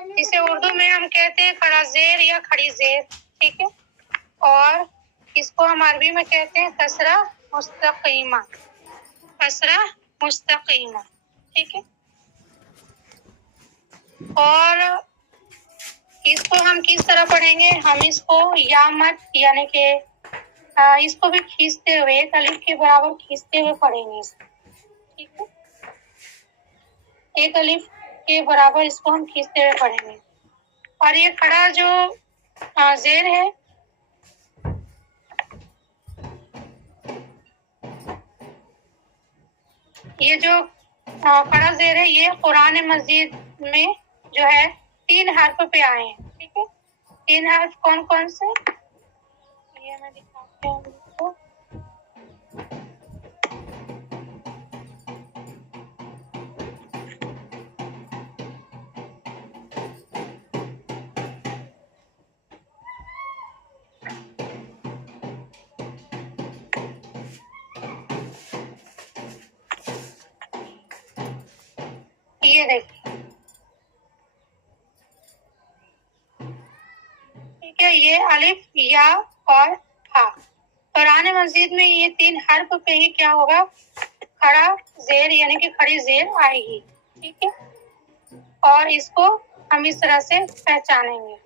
اسے اردو میں ہم کہتے ہیں کھڑا زیر یا کھڑی زیر، ٹھیک ہے، اور اس کو ہم عربی میں کہتے ہیں کسرہ مستقیمہ، کسرہ مستقیمہ، ٹھیک ہے۔ اور اس کو ہم کس طرح پڑھیں گے؟ ہم اس کو یا مت یعنی کہ اس کو بھی کھینچتے ہوئے، ایک الف کے برابر کھینچتے ہوئے پڑھیں گے، ٹھیک ہے، ایک الف کے برابر اس کو ہم کھینچتے ہوئے پڑھیں گے۔ اور یہ کھڑا جو زیر ہے یہ جو کھڑا زیر ہے یہ قرآن مجید میں جو ہے 3 حرف پہ آئے ہیں، ٹھیک ہے۔ 3 حرف کون کون سے؟ یہ میں دکھاتی ہوں آپ کو۔ یہ دیکھیں، ٹھیک ہے، یہ الف، یا اور ہا۔ قرآن مجید میں یہ 3 حرف پہ ہی کیا ہوگا؟ کھڑا زیر یعنی کہ کھڑی زیر آئے گی، ٹھیک ہے، اور اس کو ہم اس طرح سے پہچانیں گے۔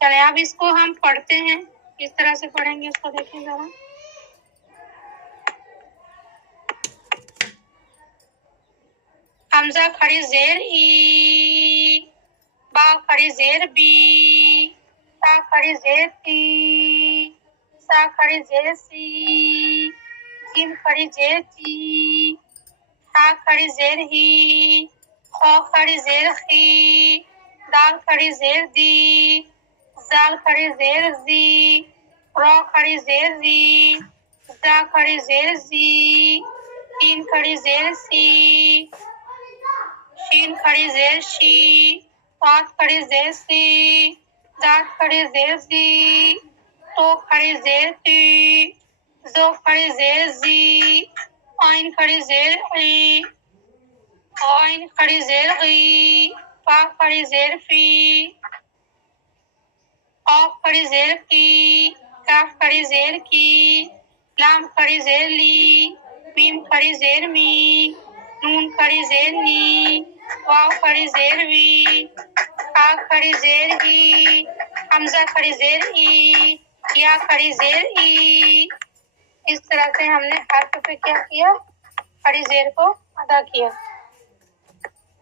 چلیں اب اس کو ہم پڑھتے ہیں، کس طرح سے پڑھیں گے اس کو دیکھیں ذرا۔ حمزہ کھڑی زیر ای، با کھڑی زیر بی، تا کھڑی زیر تی، سا کھڑی زیر سی، جیم کھڑی زیر تی، ہا کھڑی زیر ہی، خو کھڑی زیر خی، دال کھڑی زیر دی، زال کھڑی زیر زی، رو کھڑی زیر زی، زا کھڑی زیر زی، تین کھڑی زیر سی، شین کھڑی زیر شی، صاد کھڑی زیر سی، دال کھڑی زیر زی، تو کھڑی زیر تی، زو کھڑی زیر زی، آئین کھڑی زیر ای، آئین کھڑی زیر غی، فا کھڑی زیر فی، قاف کھڑی زیر کی، کاف کھڑی زیر کی، لام کھڑی زیر لی، میم کھڑی زیر می، نون کھڑی زیر نی، واو کھڑی زیر وی، ہا کھڑی زیر ہی، حمزہ کھڑی زیر ای، یا کھڑی زیر ای۔ اس طرح سے ہم نے حرف پہ کیا کیا؟ کھڑی زیر کو ادا کیا۔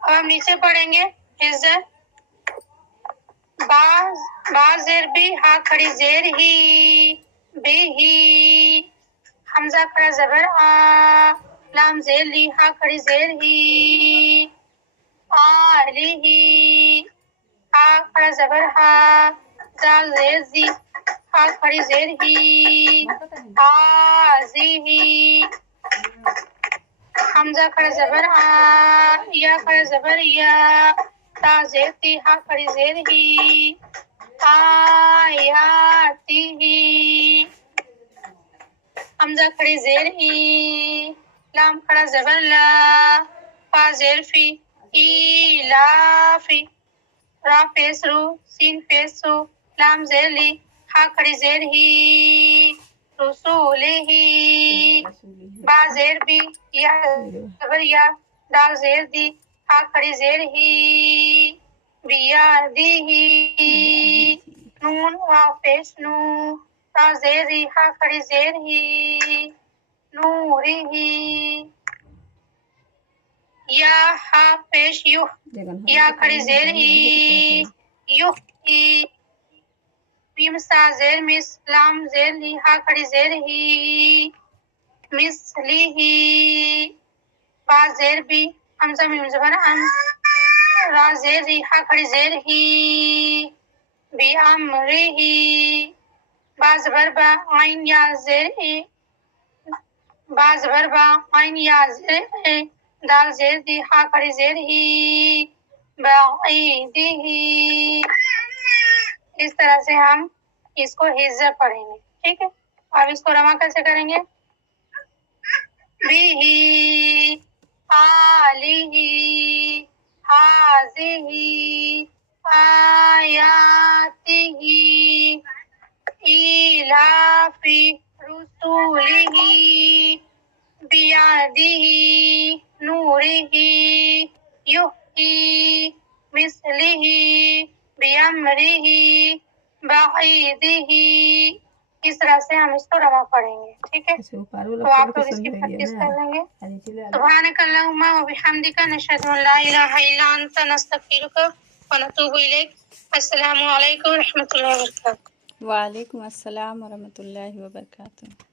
اب ہم نیچے پڑھیں گے عزت، با زیر بی، ہا کھڑی زیر ہی، بی ہی، حمزہ کھڑا زبر آ، لام زیر لی، ہا کھڑی زیر ہی، آ لی ہی، ہا کھڑا زبر ہا، زال زیر زی، ہا کھڑی زیر ہی، آ زی ہی، حمزہ کھڑا زبر آ، یا کھڑا زبر یا، تا زیر تی، ہا کھڑی زیر ہی، آیاتی ہی، حمزہ کھڑی زیر ای، لام کھڑا زبر لا، فا زیر فی، ایلافی، را پیش رو، سین پیش سو، لام زیر لی، ہا کھڑی زیر ہی، رسولی ہی، با زیر بی، یا زبر یا، دال زیر دی، ہا کھڑی زیر ہی، بیادی ہی، نون واو پیش نو، تا زیر ری، ہا کھڑی زیر ہی، نوری ہی، یا ہا پیش یو، یا کھڑی زیر ای، یو ای، میم سا زیر مس، لام زیر لی، ہا کھڑی زیر ہی، مثلی ہی، با زیر بی، حمزہ میم زبر ان، را زیر ری، ہا کھڑی زیر ہی، بی امری ہی، با زبر با، آئین یا زیر ای، با زبر با، آئین یا زیر ای، دال زیر دی، ہا کھڑی زیر ہی، بعیدی ہی۔ اس طرح سے ہم اس کو حزب پڑھیں گے، ٹھیک ہے۔ اب اس کو رواں کیسے کریں گے؟ بھی ہی، آلی ہی، هذه آياته إيلاف رسوله بعهده نوره يحيي مثله بأمره بعيده. اس طرح سے ہم اس کو رواں پڑھیں گے. ٹھیک ہے، تو آپ لوگ اس کی پریکٹس کر لیں گے. سبحانک اللہم و بحمدک نشہد ان لا الہ الا انت نستغفرک ونتوب الیک. السلام علیکم و رحمۃ اللہ وبرکاتہ. وعلیکم السلام ورحمۃ اللہ وبرکاتہ.